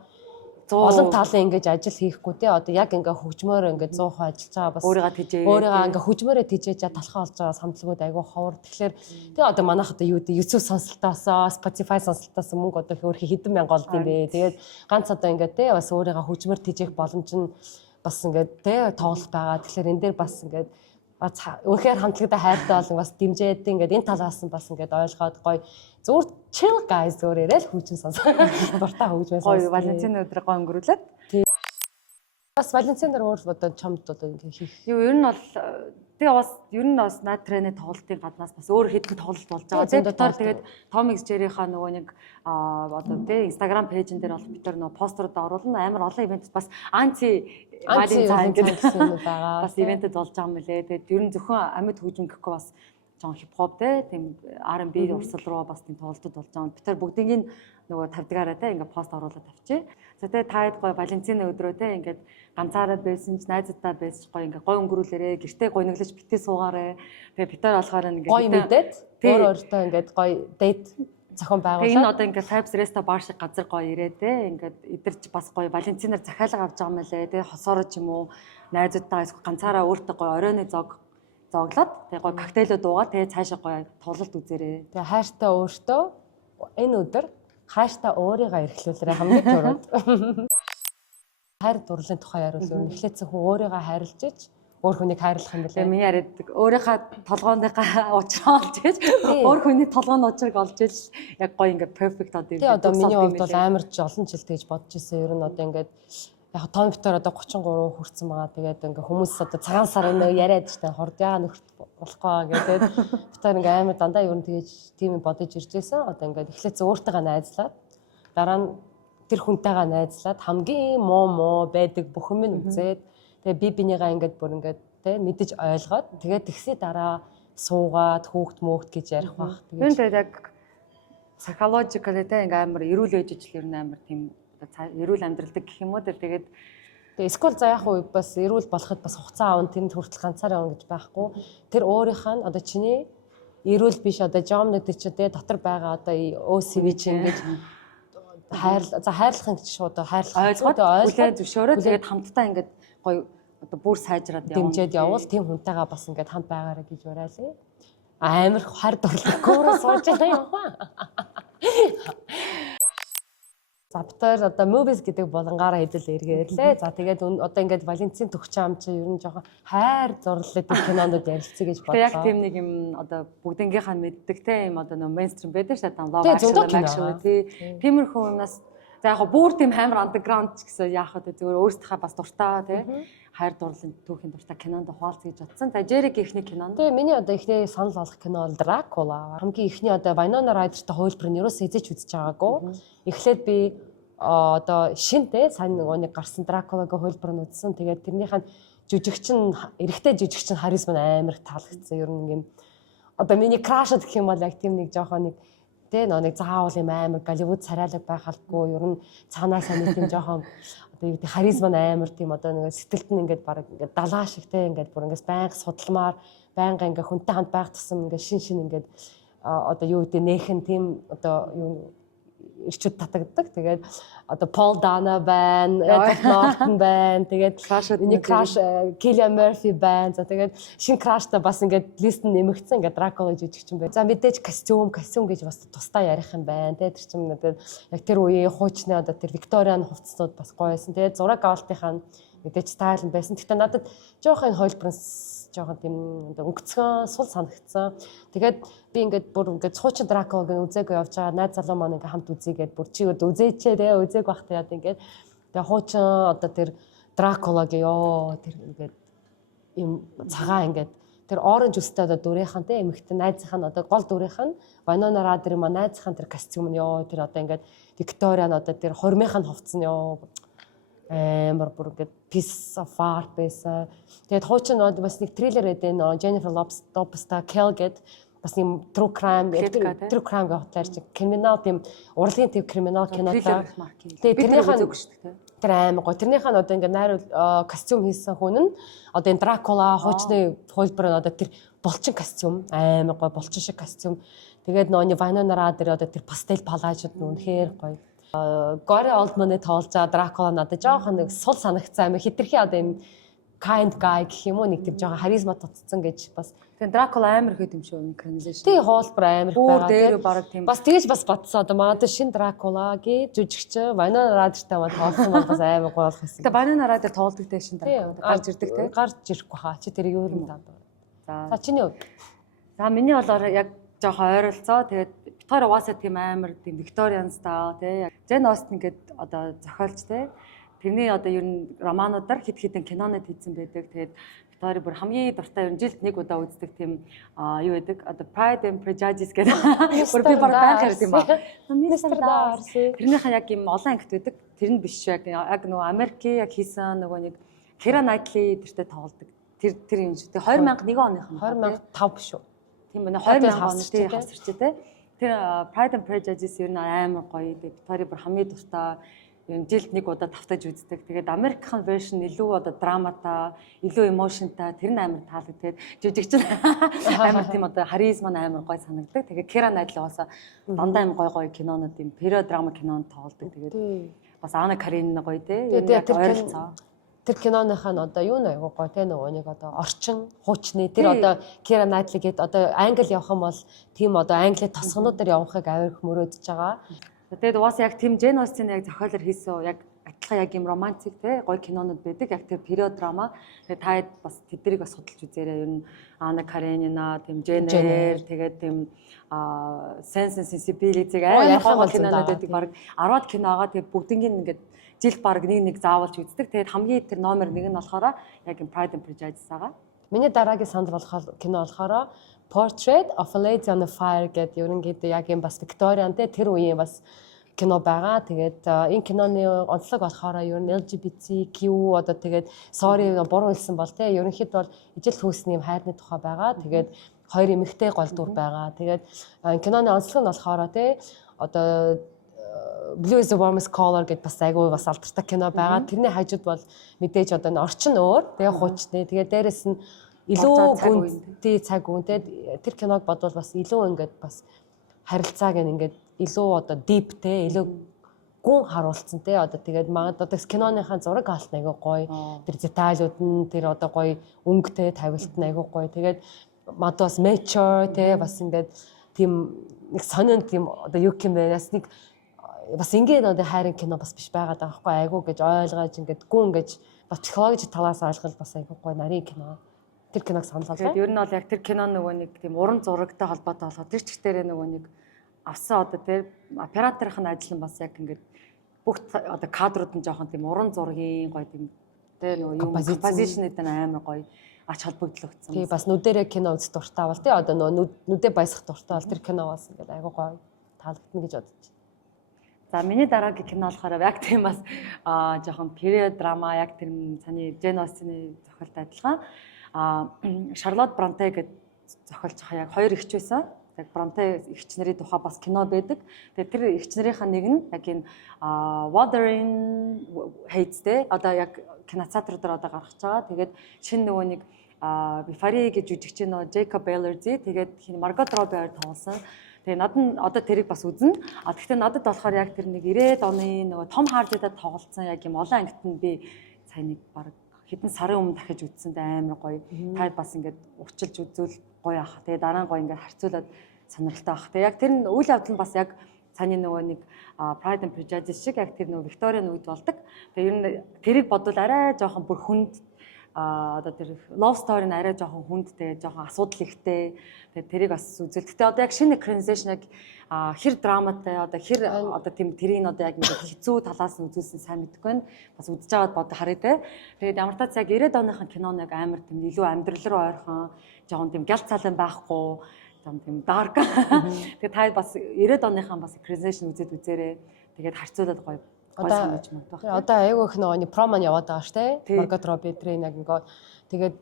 олон талын ингэж ажил хийхгүй те одоо яг ингээ хөгжмөөр ингээ 100% ажиллаж байгаа бас өөрийгөө ингээ хөгжмөөрөө тийжээж талхаа олж байгаа самтлагууд айгүй ховор. Тэгэхээр тэгээ одоо манайх одоо юу гэдэг YouTube сонголтоосоо Spotify сонголтоос мөнгө одоо хөөрхи хэдэн мянга олд юм бэ. Тэгээд ганц одоо ингээ те бас өөрийгөө хөгжмөөр тийжээх боломж нь бас ингээ те тоглох байгаа. Тэгэхээр энэ дээр бас ингээ үнэхээр хамтлагтай хайртай болон бас дэмжээд ингээд энэ талаас нь бас ингээд ойлгоод гоё зүгээр chill guys зүгээр ярил хөгжим сонсоо. Дуртай хөгжмөө сонсоо. Гоё Валентин өдөр гоё өнгөрүүлээд. Бас Валентинаар өөр одоо чамд одоо ингээд хийх. Юу ер нь бол тэгээ бас ер нь бас наад тренээ тоглолтын гаднаас бас өөр хэдэн тоглолт болж байгаа. Тэгээд дотор тэгээд Томикс Жерийнхаа нөгөө нэг одоо тэгээ Instagram пэйжэн дээр бол бид нар нөгөө постерууд оруулна амар олон ивент бас анти Валентин гэдэг юм байгаа. Бас ивентэд болж байгаа юм лээ. Тэгээд ер нь зөвхөн амьд хөгжим гэхгүй бас жоон хипхоп тийм R&B урсгал руу бас тийм тоглолтууд болж байгаа. Бид нар бүгднийг нөгөө тавьдгаараа те ингээд пост оруулаад тавьчих. За тэгээ таад гоё Валентины өдрөө те ингээд ганцаараа байсан ч найзуудтай байсан ч гоё ингээд гоё өнгөрүүлээрээ гэртээ гоё нэглэж битээ суугаарэ. Тэгээ бид нар болохоор ингээд гоё мэдээд өөртөө ингээд гоё дейт зохион байгуулаад. Энэ одоо ингээд Fabs Resta bar шиг газар гоё ирээ те ингээд идэрч бас гоё Валентинаар захиалга авч байгаа юм лээ. Тэгээ хосоороо ч юм уу найзуудтайгаа ганцаараа өөртөө гоё оройны зоглоод тэгээ гоё коктейлүүд уугаад тэгээ цаашаа гоё тоглолт үзээрээ. Тэгээ хайртай өөртөө энэ өдөр хайртай өөрийгөө эрхлүүлээрэ хамгийн түрүүнд. Хайр дурлалын тухай яриул өөр эхлээцэн хүн өөрийгөө хайрлаж ич өөр хүнийг хайрлах юм бэлээ. Миний яриад өөрийнхөө толгооныхаа учраа олж ич өөр хүний толгооны учрыг олж ич яг гоё ингээд perfect одоо юм. Одоо миний хувьд бол амар олон жил тэгж бодож ирсэн. Ер нь одоо ингээд яг том битээр одоо 33 хүрсэн байгаа. Тэгээд ингээ хүмүүс одоо цагаан сар энэ яриад штэ хордяа нөхөрт болохгүй гэдэг. Битээр ингээ амар дандаа ер нь тэгэж тийм бодож ирж байсан. Одоо ингээ эхлээц өөртөөгөө найзлаад дараа нь тэр хүнтэйгээ найзлаад хамгийн муу байдаг бүх юм үзээд тэгээ би бинийгаа ингээд бүр ингээд тэ мэдэж ойлгоод тэгээд тэгсээ дараа суугаад хөөхт мөөхт гэж ярих бах. Тэгээд яг psychological тэ ингээ амар эрүүл ээж ижил ер нь амар тийм эрүүл амьдралдаг гэх юм уу тэгээд эсвэл за яг уу бас эрүүл болоход бас хугацаа аав тэнд хүртэл ганцаараа явна гэж байхгүй. Тэр өөрийнх нь одоо чиний эрүүл биш одоо жомнод чи тэ дотор байгаа одоо OCV чи ингэж хайрлахын гэж шууд ойлгоод үлээ зөвшөөрөө тэгээд хамтдаа ингээд гоё одоо бүр сайжраад явна. Дэмжиж явбал тийм хүнтэйгээ бас ингээд хамт байгаарай гэж уриалъя. Амар хар дурлалгүйрээ сууж байгаа юм аа. За битээр одоо movies гэдэг болонгаараа хэдэл эргээрлээ. За тэгээд одоо ингээд Валентин төгчаам чи ер нь жоохон хайр зурлалтай кинонууд ярилцъя гэж бодлоо. Яг тийм нэг юм одоо бүгднгийнхаа мэддэг те юм одоо нөө мейнстрим байдаг шээ та love action тиймэрхүү юмнаас за яг бүр тийм амар underground ч гэсэн яах вэ зүгээр өөрсдийнхээ бас дуртай те хайр дурлалын түүхийн дуртай кинонд хуваалцъя гэж бодсон. За Жерик ихний кинонд. Тэгээ миний одоо ихний санал болгох кино бол Dracula. Хамгийн ихний одоо Winona Ryder-тай хувилбар нь ерөөсөө эзэж үзэж байгаагүй. Эхлээд би одоо шинтэй сайн нэг гарсан Dracula-гийн хувилбар нь үзсэн. Тэгээд тэрнийх нь жүжигчин эрэгтэй жүжигчин харизма амар таалагдсан. Ер нь юм одоо миний краш гэх юм бол яг тийм нэг жоохон нэг тэ нэг заавал юм амар Голливуд царайлаг байх албагүй. Ер нь цаанаасаа нэг тийм жоохон одоо юу гэдэг харизма амар тийм одоо нэг сэтгэлд нь ингээд баг ингээд далаа шиг те ингээд бүр ингээд байнга судалмаар байнга ингээд хүнтэй хамт байх тусам ингээд шин ингээд одоо юу гэдэг нээхэн тийм одоо юу ирчүүд татагддаг. Тэгээд одоо Paul Dano байна, Edward Norton байна. Тэгээд миний crush Cillian Murphy байна. За тэгээд шинэ crushтай бас ингээд лист нь нэмэгдсэн ингээд Dracula жижигчин байна. За мэдээж костюм гэж бас тусдаа ярих юм байна. Тэгээд тэр чинь тэгээд яг тэр үеийн хуучны одоо тэр Victorian хувцснууд бас гоё байсан. Тэгээд зураг авалтынхаа мэдээж стайл нь байсан. Гэхдээ надад жоохон хөлбөрнс жоохон тийм өнгөцгөн сул санагдсан. Тэгээд би ингээд бүр ингээд хуучин Dracula-г үзээгүй явж байгаа. Найз залуу маань ингээд хамт үзьегээд бүр чи үзээчээ те үзээг бахт яад ингээд тэгээ хуучин одоо тэр Dracula-г ёо тэр ингээд юм цагаан ингээд тэр оранж үстэй одоо дүрийнхэн те эмэгтэй найзынх нь одоо гол дүрийнх нь Winona Ryder маань найзынх нь тэр костюм нь ёо тэр одоо ингээд Victorian одоо тэр хормынх нь хувцс нь ёо амар бүр ингээд piece of art байсан. Тэгээд хуучин бас нэг триллер гэдэг нөө Jennifer Lopez-тай Kill гэд бас юм true crime гэх хөтлөөр чи криминал тийм урлагийн төв криминал кинотой. Тэгээд тэр амар гоо. Тэрнийх нь одоо ингээд найруул костюм хийсэн хүн нь одоо энэ Dracula хуучны хувилбар нь одоо тэр булчин костюм амар гоо булчин шиг костюм. Тэгээд нөөний Winona Ryder одоо тэр пастел палажууд нь үнэхээр гоё. Gary Oldman-ы тоглож байгаа Дракула надад жоохон нэг сул санагцсан амир хитрхи одоо юм kind guy гэх юм уу нэг тийм жоохон харизма тутцсан гэж бас Тэгээ Дракула амар хэд юм шүү экранизашн. тий хоолбор амир байгаа дээр баг тийм бас тэгэж бас бодсон одоо магадгүй шин Дракула гэж жүжигч Вайнона Райдертай мань тоглосон бол бас амар гоё болох байсан. Тэгээ Вайнона Райдер тоглодог те шин Дракула гарч ирдэг те. Гарч ирэхгүй хаа чи тэрийг юу юм даа. За чиний хувьд. За миний болоор яг жоохон ойролцоо тэгээд бид хоёр угаасаа тийм амар тийм Викториан стайл те яг Жен Остин гэдэг одоо зохиолч те тэрний одоо ер нь романуудаар хит хитэн кинонод хийсэн байдаг. Тэгээд бид хоёр бүр хамгийн дуртай ер нь жилд нэг удаа үздэг тийм юу байдаг одоо Pride and Prejudice гэдэг бүр би баг байхаар тийм аа. Мистер Дарс тэрнийхээ яг юм олон ангит байдаг. Тэр нь биш яг нөгөө Америкийн яг хийсэн нөгөө нэг Keira Knightley тэртээ тоглодог. Тэр юм шүү. Тэгээ 2001 оных нь 2005 биш үү? Тийм байна. 2000 оны тийм хавсарч тий. Тэр Pride and Prejudice ер нь амар гоё. Тэгээд Victoria бүр хамгийн дуртай ер нь жилд нэг удаа тавтаж үздэг. Тэгээд Америкийн вершн илүү одоо драматай, илүү эмошнтай тэр нь амар таалагддаг. Жүжигч амар тийм одоо харизма амар гоё санагддаг. Тэгээд Keira Knightley бас дандаа амар гоё кинонууд юм период драма кинонд тоглодог. Тэгээд бас Анна Каренина гоё тий. Ер нь яг ойролцоо. Тэр киноныхаа нь одоо юу нэг айгуу гоё те нөгөө нэг одоо орчин хуучны тэр одоо Keira Knightley гээд одоо англи явах юм бол тийм одоо англи тосгонуудаар явахыг авирх мөрөөдөж байгаа. Тэгээд уус яг тийм Jane Austen яг зохиолоор хийсэн яг адилхан яг юм романтик те гоё кинонууд байдаг. Яг тэр период драма. Тэгээд та бас тэднийг бас судалж үзээрэй. Ер нь Anna Karenina, тийм Jane Eyre, тэгээд тийм Sense and Sensibility-г амар гоё кинонууд байдаг. Бараг 10-аад кино байгаа. Тэгээд бүгднийг ингээд жил баг нэг заавалж үздэг. Тэгээд хамгийн тэр номер 1 нь болохоор яг Pride and Prejudice байгаа. Миний дараагийн санд болох кино болохоор Portrait of a Lady on a Fire гэдэг ерөнхийдөө яг юм бас Victorian тэр үеийн бас кино байгаа. Тэгээд энэ киноны онцлог болохоор ер нь LGBTQ одоо тэгээд sorry буруу хэлсэн бол те ерөнхийдөө бол ижил хөөсний юм хайрны тухай байгаа. Тэгээд хоёр эмэгтэй гол дүр байгаа. Тэгээд киноны онцлог нь болохоор те одоо Blue is the warmest color гэдээ бас айгүй бас алдартай кино байгаа. Тэрний хажууд бол мэдээж одоо н орчин өөр, тэгээ хуучны. Тэгээ дээрэс нь илүү гүнтэй цаг үн тэр киног бодвол бас илүү ингээд бас харилцааг ингээд илүү одоо deep те илүү гүн харуулсан те одоо тэгээд магадгүй одоо киноныхаа зураг алт айгүй гоё. Тэр детайлууд нь тэр одоо гоё өнгөтэй тавилт нь айгүй гоё. Тэгээд магадгүй бас mature те бас ингээд тийм нэг сонин тийм одоо юу юм бэ? Бас нэг бас ингээд одоо хайрын кино бас биш байгаад байгаа байхгүй айгу гэж ойлгож ингээд гүн гэж бас психологи талаас ойлгол бас айгу гой нарийн кино. Тэр киног санал болгоо. Тэгээд ер нь бол яг тэр кино нөгөө нэг тийм уран зурагтай холбоотой болохоо тэр чигтэрээ нөгөө нэг авсан одоо тэр операторын ажил нь бас яг ингээд бүх одоо кадрууд нь жоохон тийм уран зургийн гоё тийм тэр нөгөө юм композишнэд амар гоё ач холбогдлогдсон. Тий бас нүдэрээ кино үзэх дуртай бол тий одоо нөгөө нүдэ баясах дуртай бол тэр кино бас ингээд айгу гоё таалагдана гэж бодож. За миний дараагийн кино болохоор яг тийм бас жоохон period drama яг тэр саний Jane Austen-ы зохиолтой адилхан Charlotte Bronte гэдэг зохиолч яг хоёр эгч байсан. Яг Bronte эгч нарын тухай бас кино байдаг. Тэгээд тэр эгч нарынхаа нэг нь яг энэ Wuthering Heights те одоо яг кинотеатруудаар одоо гаргаж байгаа. Тэгээд шинэ нөгөө нэг Bifari гэж жүжигч нөө Jacob Elordi тэгээд хин Margot Robbie тоглосон. Тэгээ надад одоо тэрийг бас үзнэ. Гэхдээ надад болохоор яг тэр нэг 90-ад оны нөгөө Том Хардитай тоглолцсон яг юм олон ангит нь би сая нэг баг хэдэн сарын өмнө дахиж үзсэндээ амар гоё. Та бас ингээд урчилж үзвэл гоё ах. Тэгээ дараа нь гоё ингээд харьцуулаад сонирхолтой ах. Тэгээ яг тэр нь үйл явдал нь бас яг цааны нөгөө нэг Pride and Prejudice шиг яг тэр нөгөө Victorian үед болдог. Тэгээ ер нь тэрийг бодвол арай жоохон бүр хүнд одоо тэр love story нь арай жоохон хүндтэй, жоохон асуудал ихтэй. Тэгээд тэрийг бас үзэл. Гэтэ одоо яг шинэ экранизашн яг хэр драматай, одоо хэр одоо тийм тэрийг одоо яг хэцүү талаас нь үзүүлсэн сайн мэдгүй байна. Бас үзэж байгаад бод харъя те. Тэгээд ямар тац яг 90-ад оныхын кинон яг амар тийм илүү амьдрал руу ойрхон, жоохон тийм гялт цалан байхгүй, тийм dark. Тэгээд та бас 90-ад оныхаа бас экранизашн үзээрэй. Тэгээд харьцуулаад гоё. Одоо айгүй их нөгөө промо яваад байгаа шүү дээ. Margot Robbie трейн яг ингээ тэгээд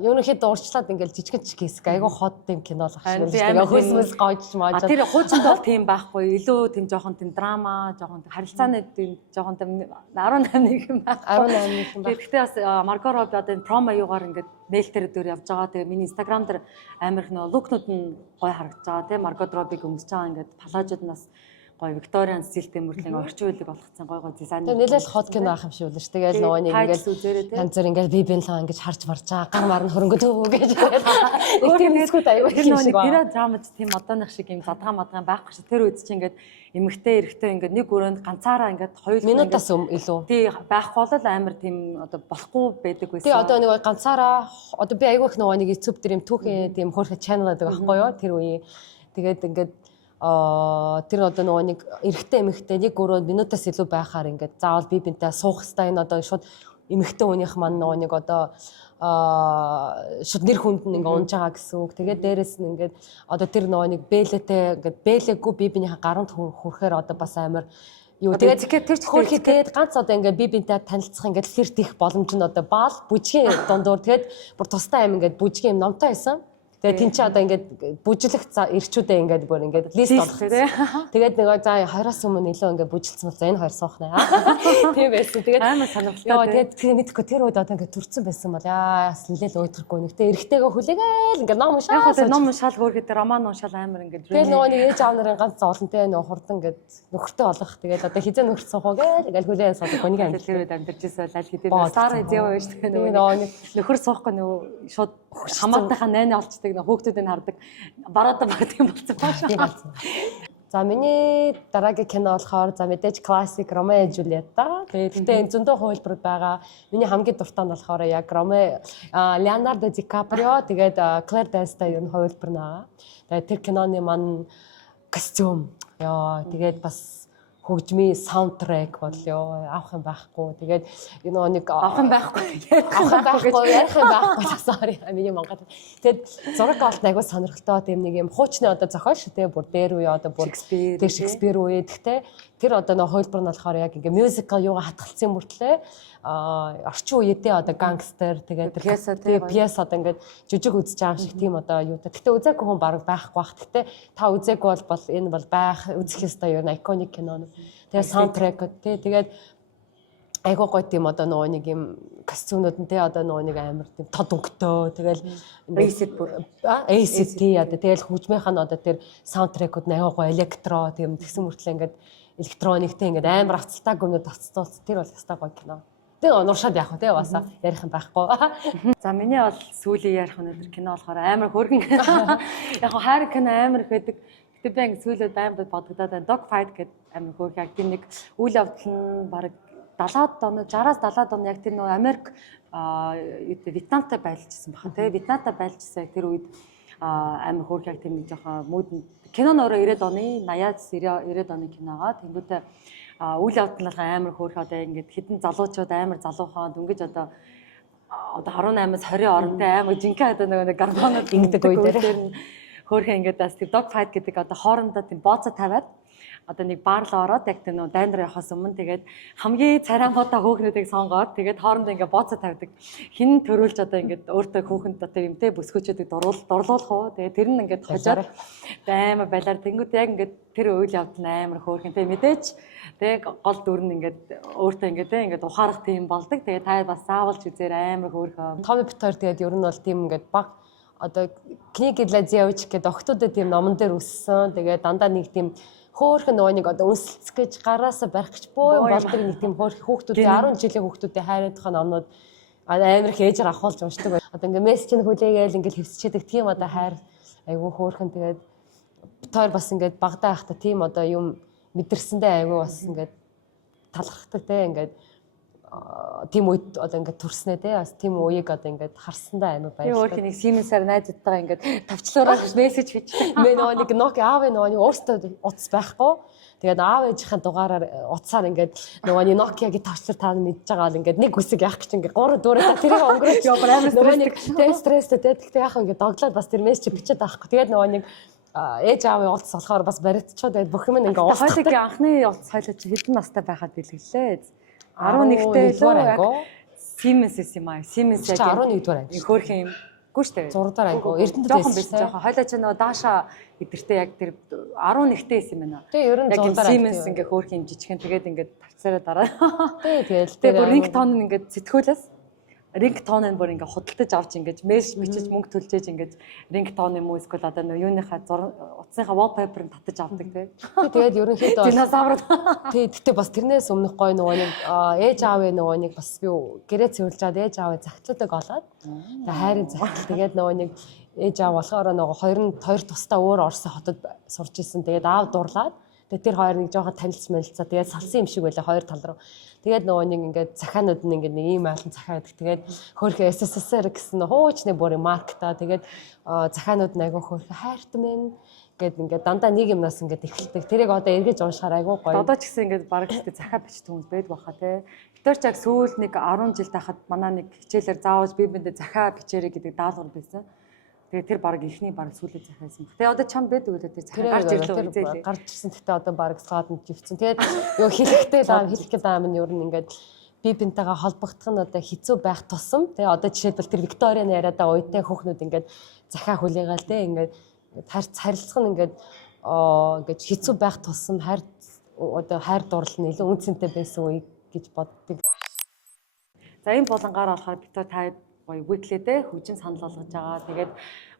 ерөнхийдөө урчлаад ингээл жижигэн хэсэг айгүй хот тийм кино л ахшгүй. Тэгээ хөөсмөс гоож мааж. Тэр хуучинд бол тийм байхгүй. Илүү тийм жоохон тийм драма, жоохон харилцааны тийм жоохон тийм 18 нэг юм байна. 18 нэг юм байна. Гэхдээ бас Margot Robbie одоо энэ промо юугаар ингээд нээлтээр дөр явж байгаа. Тэгээ миний Instagram дээр амар их нөгөө лукнууд нь гоё харагдаж байгаа тийм Margot Robbie-г өмсөж байгаа ингээд палажууд нас гоё Викториан стилтэй мөртлөө орчин үеийг болгоцсон гоё дизайн. Тэгээ нэлээл хот кино ах юм шиг үлээ ш. Тэгээл нөгөө нэг ингээл янз бүр ингээл би бинлаа ингэж харж марж байгаа гар марн хөрөнгө төвөө гэж. Нэг тийм хэсгүүд аюул тийм нэг тэрэ драмад тийм одооных шиг юм задгаа мадгаан байхгүй ш. Тэр үед чинь ингээд эмэгтэй эрэгтэй ингээд нэг өрөөнд ганцаараа ингээд 2 минутаас илүү. Тий байхгүй бол амар тийм одоо болохгүй байдаг байсан. Тий одоо нэг ганцаараа одоо би аюул их нөгөө нэг YouTube дээр юм түүхийн тийм хөөрхө channel байдаг байхгүй юу? Тэр үе тэгээд ингээд тэр одоо нөгөө нэг эрэгтэй эмэгтэй нэг өрөөнд минутаас илүү байхаар ингээд заавал би бинтээ суух хэвээр энэ одоо шууд эмэгтэй хүнийх маань нөгөө нэг одоо шууд нэр хүнд нь ингээ унж байгаа гэсэн үг. Тэгээд дээрэс нь ингээд одоо тэр нөгөө нэг бэлэтэй ингээд бэлээгүй би бинийхээ гаранд хүрэхээр одоо бас амар юу тэгээд тэр хөрхигээд ганц одоо ингээ би бинтээ танилцах ингээд флирт их боломж нь одоо баал бүжгийн дундуур тэгээд бүр тустай аим ингээд бүжгийн юм номтой байсан. Тэгээ тэн чи одоо ингээд бүжиглэх ирчүүдээ ингээд бүр ингээд лист болгосон. Тэгээд нөгөө за 20-аас өмнө илүү ингээд бүжилсэн бол за энэ хоёр суух нэ. Тийм байсан. Тэгээд амар сонирхолтой. Тэгээд мэдхгүй тэр үед одоо ингээд төрцөн байсан бол яас нэлээл өөдрөхгүй нэгтэй эргэтэйгээ хүлээгээл ингээд ном уншаал. Яг л ном уншаал хөөрхөд роман уншаал амар ингээд. Тэгээд нөгөө нэг ээж аав нарын ганц зоолонтэй нөгөө хурдан ингээд нөхөртэй болох. Тэгээд одоо хизээ нөхөрт суухаа гээл ингээд хүлээн суудаг гоник амьд. Тэр үед амьдарч байсан аль хэдийн сар зэв байж тэгээ нөгөө нөхөр суухгүй нөгөө шууд хамаатайхаа найна олцдог. Хүүхдүүдийг хардаг бараада баг тийм болсон баашаа. За миний дараагийн кино болохоор за мэдээж классик Ромео и Жулиетта. Тэгээд энэ зөндөө хувилбарууд байгаа. Миний хамгийн дуртай нь болохоор яг Леонардо Ди Каприо тэгээд Клэр Дайстай ер нь хувилбар байгаа. Тэгээд тэр киноны маань костюм яа тэгээд бас хөгжмийн саундтрек бол авах юм байхгүй. Тэгээд энэ нэг авах юм байхгүй. Ярих юм байхгүй. Sorry. Миний Монгол. Тэгээд зураг авалт айгуу сонирхолтой тийм нэг юм хуучны одоо зохиол шүү дээ. Бүр дээр үе одоо бүр тэр Шекспир үе. Гэхдээ тэр одоо нэг хувилбар нь болохоор яг ингээ мюзикл юугаа хатгалцсан мөртлөө орчин үеэдээ одоо гангстер тэгээд пьес одоо ингээд жижиг үзэж байгаа шиг тийм одоо юу та. Гэхдээ үзээгүй хүн баг байхгүй бах. Гэхдээ та үзээгүй бол энэ бол байх үзэх ёстой ер нь iconic кино. Тэгээд саундтрек тэгээд айгуу гоё тийм одоо нөгөө нэг юм костюмнууд нь те одоо нөгөө нэг амар тийм тод өнгөтэй тэгэл ACT одоо тэгэл хөгжмийнх нь одоо тэр саундтрекууд нь айгуу гоё электро тийм тэгсэн мөртлөө ингээд электрониктэй ингээд амар авцалтай гомнод авцалцуулсан тэр бол ястаа гоё кино. Тэгээ нуршаад яах вэ те басаа ярих юм байхгүй. За миний бол сүүлийн ярих өнөөдөр кино болохоор амар хөөргөн. Яг хайр кино амар их байдаг. Гэтэ би ингэ сүүлд амар бодогдоод байна. Dog Fight гэдэг амар хөөргөн яг тийм нэг үйл явдал нь баг 70-аад оны 60-аас 70-аад оны яг тэр нөгөө Америк Вьетнамтай байлжсэн бахан те Вьетнамтай байлжсэн яг тэр үед амар хөөргөн яг тийм нэг жоохон мод кино нөрөө 90-ад оны 80-аас 90-ад оны киногаа тэнгуүтэй үйл явдал нь амар хөөрхөн одоо ингээд хідэн залуучууд амар залуухан дөнгөж одоо 18-аас 20 оронтой амар жинхэнэ одоо нэг гарбонод ингэдэг үе дээр хөөрхөн ингээд бас тийм dog fight гэдэг одоо хоорондоо тийм бооцоо тавиад одоо нэг бар л ороод яг тийм нөө дайндар явахаас өмнө тэгээд хамгийн царайнгуудаа хөөхнүүдийг сонгоод тэгээд хоорондоо ингээд бооцоо тавьдаг хин төрүүлж одоо ингээд өөртөө хөөхөнд одоо юмтэй бүсгүүчүүдийг дурлуулах уу тэгээд тэр нь ингээд хожоод амар байлаар тэнгууд яг ингээд тэр үйл явдал нь амар хөөрхөн тэгээд мэдээж тэгээд гол дүр нь ингээд өөртөө ингээд ухаарах тийм болдог тэгээд та бас заавалж үзээр амар хөөрхөн Томи Питер тэгээд ер нь бол тийм ингээд баг одоо книги для девочек гэдэг охтуудад тийм номон дээр өссөн тэгээд дандаа нэг тийм хөөхөн нөгөө нэг одоо үнсэлцэх гэж гараасаа барих гэж боо болдог нэг тийм хөөх хүүхдүүдийн 10 жилийн хүүхдүүдийн хайрындах номнууд амар их ээжээр авахулж уншдаг бай. Одоо ингээ мессежийг хүлээгээл ингээл хэвсчээдэг тийм одоо хайр айгүй хөөхөн тэгээд битээр бас ингээд багтаа байхдаа тийм одоо юм мэдэрсэндээ айгүй бас ингээд талархдаг те ингээд тийм үед одоо ингээд төрснөө те бас тийм үеийг одоо ингээд харсандаа амар баярлалаа. Би өөрхий нэг Siemens-аар найзуудтайгаа ингээд тавчлуураад мессеж бичдэг. Მე нэг Nokia аав нөгөө өөртөө утас байхгүй. Тэгээд аав ээжийнхээ дугаараар утсаар ингээд нөгөө Nokia-гийн тавчлаар та мэдж байгаа л ингээд нэг үсэг яах гэж ингээд 3 4 тэрийг өнгөрөөж яваар амар стресстэй те. Тэгтээ яах ингээд доглоод бас тэр мессеж бичээд байхгүй. Тэгээд нөгөө нэг ээж аавын утас болохоор бас баригдчиход тэгээд бүх юм ингээд уулздаг. Хоёулаа анхны утас хоёулаа чи хэдэн настай байхад бэлгэлээ. 11-тэй л Siemens юм аа. Siemens яг 11-р анги. Хөөрхөн юм. Гүү штэ. 6-р анги. Эрдэнэт жоохон байсан жоохон. Хойлоо ч нөгөө Даша эдэртэй яг тэр 11-тэй байсан юм байна. Тэгээ ер нь 100-аар анги. Siemens ингээ хөөрхөн жижигхэн тэгээд ингээ тавцаараа дараа. Тэгээ тэгээд бүр рингтон ингээ сэтгүүлээс рингтон бүр ингээ худалдаж авч ингэж мессеж бичиж мөнгө төлжээж ингэж рингтон юм уу эсвэл одоо юуныхаа утасныхаа wallpaper-ыг татаж авдаг тий. Тэгээд ерөнхийдөө динозаврууд. Тий, гэхдээ бас тэрнээс өмнөх гоё нөгөө нэг ээж аавын нөгөө нэг бас би гэрээ цэвэрлжаад ээж аавыг загтуудаг болоод тэгээд хайрын загтал тэгээд нөгөө нэг ээж аав болохоор нөгөө хоёр тусдаа өөр Орсын хотод сурч исэн. Тэгээд аав дурлаад тэгээд тэр хоёр нэг жоохон танилцсан. Тэгээд салсан юм шиг байлаа хоёр тал руу. Тэгээд нөгөө нэг ингээд захаанууд нь ингээд нэг ийм айлан захаа байдаг. Тэгээд хөөрхөн СССР гэсэн хуучны бүрийн маркта. Тэгээд захаанууд нь айгүй хөөрхөн хайртай мэн гэд ингээд дандаа нэг юмнаас ингээд эхэлдэг. Тэрийг одоо эргэж уншихаар айгүй гоё. Одоо ч гэсэн ингээд баг ихтэй захаа бичдэг хүмүүс байдаг баха тий. Бид ч яг сүүл нэг 10 жил тахад манай нэг хичээлээр заавал би биндээ захаа бичээрэй гэдэг даалгавар байсан. Тэгээ тэр баг ихний баг сүүлийн захаасан. Тэгээ одоо чам байдаг үлээ тэр захаа гарч ирлээ үзээлээ. Гарч ирсэн гэхдээ одоо баг сгааданд живцэн. Тэгээд юу хэлэхтэй хэлэх гэдэг юм нь ер нь ингээд би бинтэйгээ холбогдох нь одоо хэцүү байх тусам. Тэгээ одоо жишээлбэл тэр Викторийн яриадаа уйтай хүүхнүүд ингээд захаа хүлээгээл те ингээд харилцах нь ингээд хэцүү байх тусам одоо хайр дурлал нь илүү үнцэнтэй байсан үе гэж боддог. За энэ болонгаар болохоор битүү та гоё weekly дээ хөгжин санал болгож байгаа. Тэгээд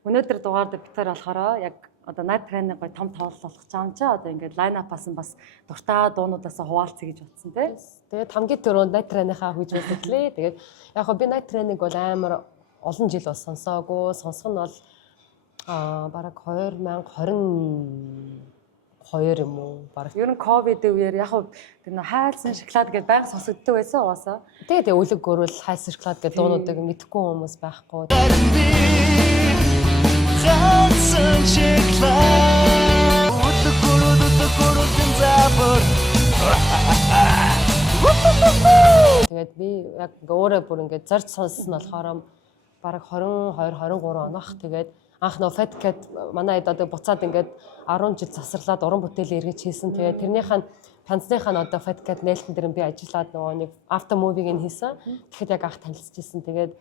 өнөөдөр дугаар дээр битүү болохоор яг одоо night train-ыг гоё том тоглолт болгож байгаа юм чи одоо ингээд line up-аас нь бас дуртай дуунуудаас хуваалцъя гэж бодсон тий. Тэгээд хамгийн түрүүнд night train-ийнхаа хөгжүүлэлтлээ. Тэгээд яг хөө би night train-ыг бол амар олон жил бол сонсоогүй. Сонсох нь бол бараг 2022 юм уу? Бараг. Ер нь ковидын үеэр яг тэр нөө хайлсан шоколад гэдээ байнга сонсогддог байсан угаасаа. Тэгээ үлэг гөрөл хайлсан шоколад гэдэг дуунуудыг мэдэхгүй хүмүүс байхгүй. Хайлсан шоколад. Тэгээд би яг өөрөө бүр ингээд зорж сонссон нь болохоор бараг 22 23 он ах. Тэгээд анх нөө Fat Cat манай хэд одоо буцаад ингээд 10 жил засарлаад уран бүтээл эргэж хийсэн. Тэгээд тэрнийхэн панцныхаа нь одоо Fat Cat нээлтэн дээр би ажиллаад нөгөө нэг after movie-г нь хийсэн. Тэгэхэд яг анх танилцчихсэн. Тэгээд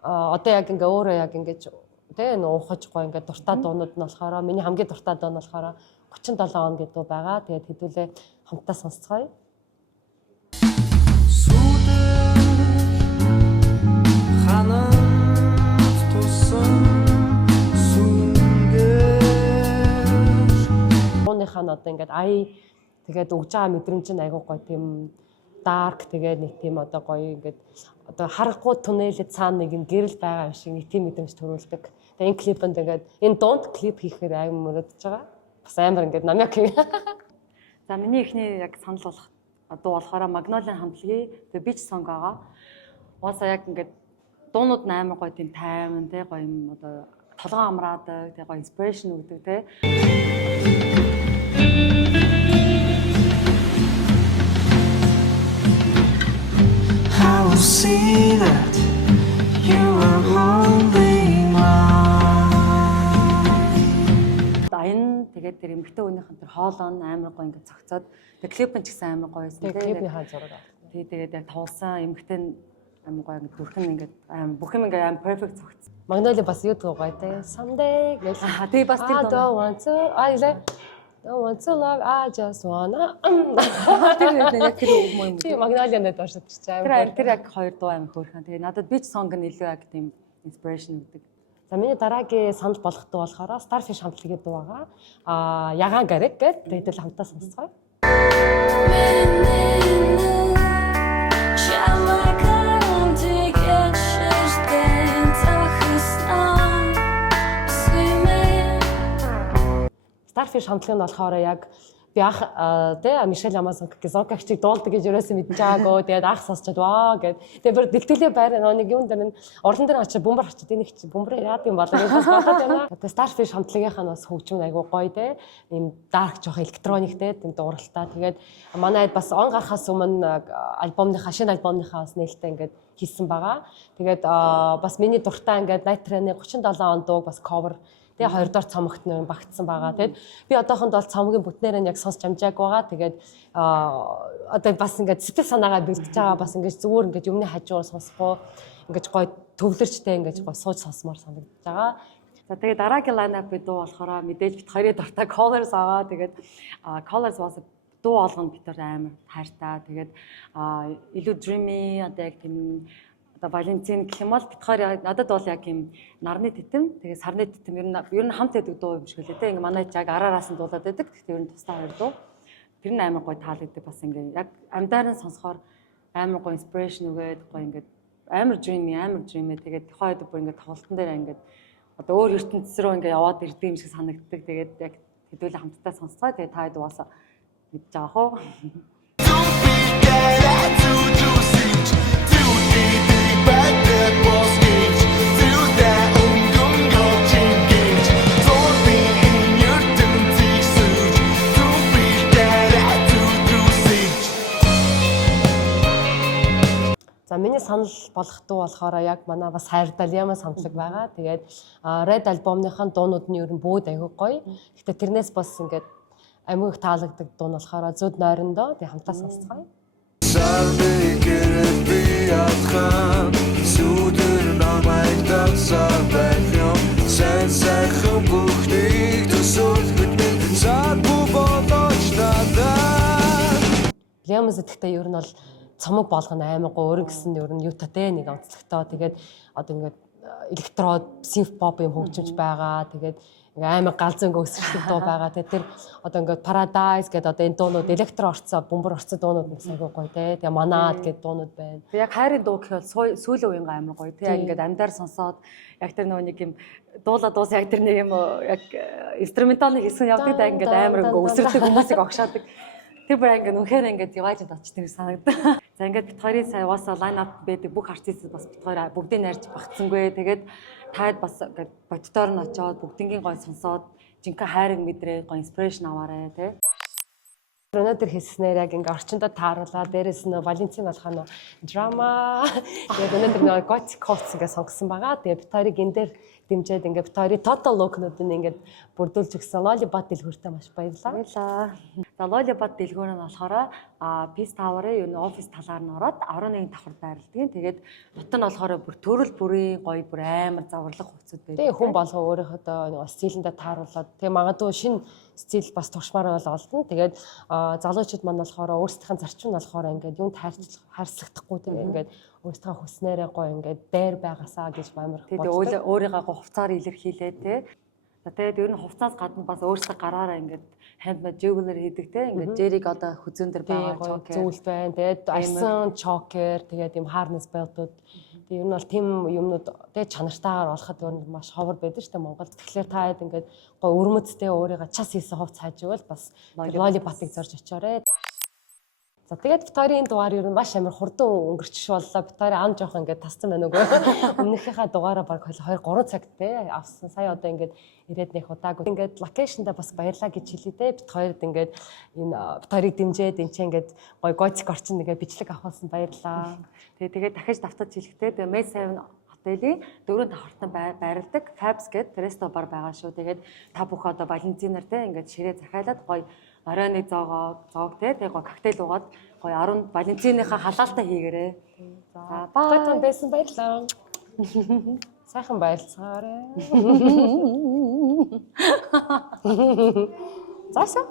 одоо яг ингээ өөрөө яг ингээд тэгээ уухаж гоо ингээд дуртай дуунууд нь болохоор миний хамгийн дуртай дуун болохоор 37 он гэдэг дуу байгаа. Тэгээд хэдүүлээ хамтдаа сонсцгоё. Ууныхаа нь одоо ингээд тэгээд өгж байгаа мэдрэмж нь айгүй гоё тийм dark тэгээд нэг тийм одоо гоё ингээд одоо харахгүй туннелэд цаана нэг юм гэрэл байгаа юм шиг нэг тийм мэдрэмж төрүүлдэг. Тэгээд энэ клипэнд ингээд энэ дунд клип хийхээр аймаг мөрөдөж байгаа. Бас амар ингээд намяг. За миний ихний яг санал болох дуу болохоор Magnolia хамтлагийн The Beach Song байгаа. Уусаа яг ингээд дуунууд амар гоё тийм тайван тий гоё юм одоо толгоо амраадаг тий гоё inspiration өгдөг тий. I will see that you are only mine. Айн тэгээд тэр эмэгтэй хүнийхэн тэр хоолой амар гоё ингээд цогцоод тэг клипэн ч гэсэн амар гоё байсан. Клипний хаа зураг авах. Тэгээд яг туулсан эмэгтэй амар гоё ингээд бүрхэн ингээд бүх юм ингээд амар perfect цогцсон. Magnolia бас юу гоё те. Someday гэж. Тэгээд бас тэр don't want to love, I just wanna. Тэр яг тэр үг юм. Тийм Magnolia-д дуушдчих чаа. Тэр яг хоёр дуу амар хөөрхөн. Тэгээ надад Beach Song нь илүү яг тийм inspiration өгдөг. За миний дараагийн санал болгох дуу болохоор Starfish хамтлагийн дуу байгаа. Ягаан гариг гэдэг тэтэл хамтаа сонсцгоё. Starfish хамтлагын болохоор яг би ах тэ Мишель Амазон гизокагчийг дуулдаг гэж ерөөсөө мэдэж байгаагүй. Тэгээд ах сонсчод ваа гэд. Тэгээд бүр дэлтгэлээ байр нэг юм дээр нь урлан дээр очиж бөмбөр очиж энийг чи бөмбөр яад юм болоо гэж бас бодоод байна. Тэгээд Starfish хамтлагийнх нь бас хөгжим айгуу гоё те. Ийм dark жоох электрониктэй тийм дууралтай. Тэгээд манайд бас он гарахаас өмнө альбомныхаа шинэ альбомныхаа бас нээлттэй ингээд хийсэн байгаа. Тэгээд бас миний дуртай ингээд Night Train-ы 37 он дууг бас cover тэгээ хоёрдугаар цомогт нь багтсан байгаа. Тэгэд би одоохонд бол цомгийн бүтнээр нь яг сонсч амжааг байгаа. Тэгээд одоо бас ингээд сэтгэл санаагаа бэлтэж байгаа. Бас ингээд зүгээр ингээд юмны хажуугаар сонсохгүй ингээд гоё төвлөрчтэй ингээд гоё сууж сонсомоор санагдаж байгаа. За тэгээд дараагийн line-up-ийн дуу болохоор мэдээж бит хоёрын дуртай Colors аваа. Тэгээд Colors бас дуу олгоно битэр амар хайртай. Тэгээд илүү dreamy одоо яг тийм одоо Валентин гэх юм бол бид хоёр надад бол яг юм нарны титэм тэгээ сарны титэм ер нь хамт байдаг дуу юм шиг лээ те ингээ манай яг араараас нь дуулаад байдаг. Гэхдээ ер нь тусдаа хоёр дуу. Тэр нь амар гоё таалагддаг бас ингээ яг амдаар нь сонсохоор амар гоё inspiration өгөөд гоё ингээ амар dreamy тэгээд тухайд бүр ингээ тоглолтын дээр ингээ одоо өөр ертөнцийн рүү ингээ яваад ирдэг юм шиг санагддаг. Тэгээд яг хэдүүлээ хамтдаа сонсцоо тэгээд та хэд угаасаа мэдж байгаа хөө. За миний санал болох дуу болохоор яг манай бас хайрдал ямар самтлаг байгаа. Тэгээд Red альбомныхын дуунууд нь ер нь бүгд аягүй гоё. Гэхдээ тэрнээс бас ингээд аймаг их таалагддаг дуу нь болохоор Зүд нойрондоо тэг хамтаа сонсцгоё. Лямс гэхдээ ер нь бол цомог болгоно аймаг өөр гэсэн ер нь юутай те нэг онцлогтой. Тэгээд одоо ингээд электрод, синф поп юм хөгжимж байгаа. Тэгээд ингээ аймаг галзуу ингээ өсөрчдөг дуу байгаа. Тэгээд тэр одоо ингээд Paradise гэдэг одоо энэ дуунууд электро орцоо, бөмбөр орцоо дуунууд нэг сайгүй гоё те. Тэгээд Манаад гэдэг дуунууд байна. Тэг яг хайрын дуу гэхэл сүүлийн үеийн аймаг гоё те. Яг ингээд амдаар сонсоод яг тэр нэг юм дуулаад дуус яг тэр нэг юм яг инструменталны хэсэг явдаг да ингээд амар ингээ өсөрдөг хүмүүсийг огшаадаг. Тэр бүр ингээд үнэхээр ингээд яваажид очсон юм санагдаа. За ингээд бид хоёрын сая угаасаа лайн ап байдаг бүх артистууд бас бид хоёр бүгдийг найрч багцсангүй. Тэгээд таад бас ингээд боддоор нь очоод бүгднгийн гой сонсоод жинхэнэ хайрыг мэдрээ гой инспирэшн аваарэ тий. Өнөөдөр хэлснээр яг ингээ орчиндөө тааруулаад дээрэс нь Валентин болох нь драма. Яг өнөөдөр нэг готик коц ингээ сонгосон байгаа. Тэгээ бид хоёрыг энэ дээр дэмжиж ингээ бид хоёрын total look-нуудыг ингээ бүрдүүлж өгсөн Lollipop дэлгүүртээ маш баярлалаа. За Lollipop дэлгүүр нь болохоор Peace Tower-ын юу офис талаар нь ороод 11 давхар байрладаг. Тэгээд нут нь болохоор бүр төрөл бүрийн гоё бүр амар заварлах хувцсууд байдаг. Тэгээ хүн болго өөрийнхөө стилэндээ тааруулаад тэгээ магадгүй шинэ стил бас туршмаар олно. Тэгээд залуучууд маань болохоор өөрсдийнхээ зарчим нь болохоор ингээд юунд хайрцаглахдаггүй тэгээ ингээд өөрсдийнхээ хүснээрээ гоё ингээд дээр байгаасаа гэж амар боддог. Тэгээд өөрийгөө хувцаар илэрхийлээ тий. За тэгээд ер нь хувцаас гадна бас өөрсдөө гараараа ингээд handmade jewelry хийдэг тий. Ингээд жэрийг одоо хүзүүн дээр байгаа чокер зүйл байна. Тэгээд арсан чокер тэгээд юм harness belt-ууд тэгээд ер нь бол тийм юмнууд тэгээд чанартаагаар олоход ер нь маш ховор байдаг шүү дээ Монголд. Тэгэхээр та хэд ингээд гоё өрмөцтэй өөрийгөө час хийсэн хувц хайжвал бас Lollipop-ыг зорж очоорой. За тэгээд бид хоёрын дугаар ер нь маш амар хурдан өнгөрчих боллоо. Бид хоёр ам жоох ингээд тасцсан байна үгүй. Өмнөхийнхаа дугаараа баг 2-3 цагт те авсан. Сая одоо ингээд ирээд нэг удаагүй. Ингээд локейшнда бас баярлаа гэж хэлээ те. Бид хоёрд ингээд энэ бид хоёрыг дэмжээд энэ чинь ингээд гоё готик орчин нэгэ бичлэг авахсан баярлаа. Тэгээд дахиж давтаж хэлэхдээ тэгээ May 7 хотелийн 4 давхартан байрладаг Fabs гэдэг ресто бар байгаа шүү. Тэгээд та бүх одоо Валентинаар те ингээд ширээ захиалаад гоё оройны зоог те тэгээ гоё коктейл уугаад гоё 10 Валентиныхаа халаалтаа хийгээрэй. За баярлалаа байсан баярлалаа. Сайхан баярлцгаарай. Заасан.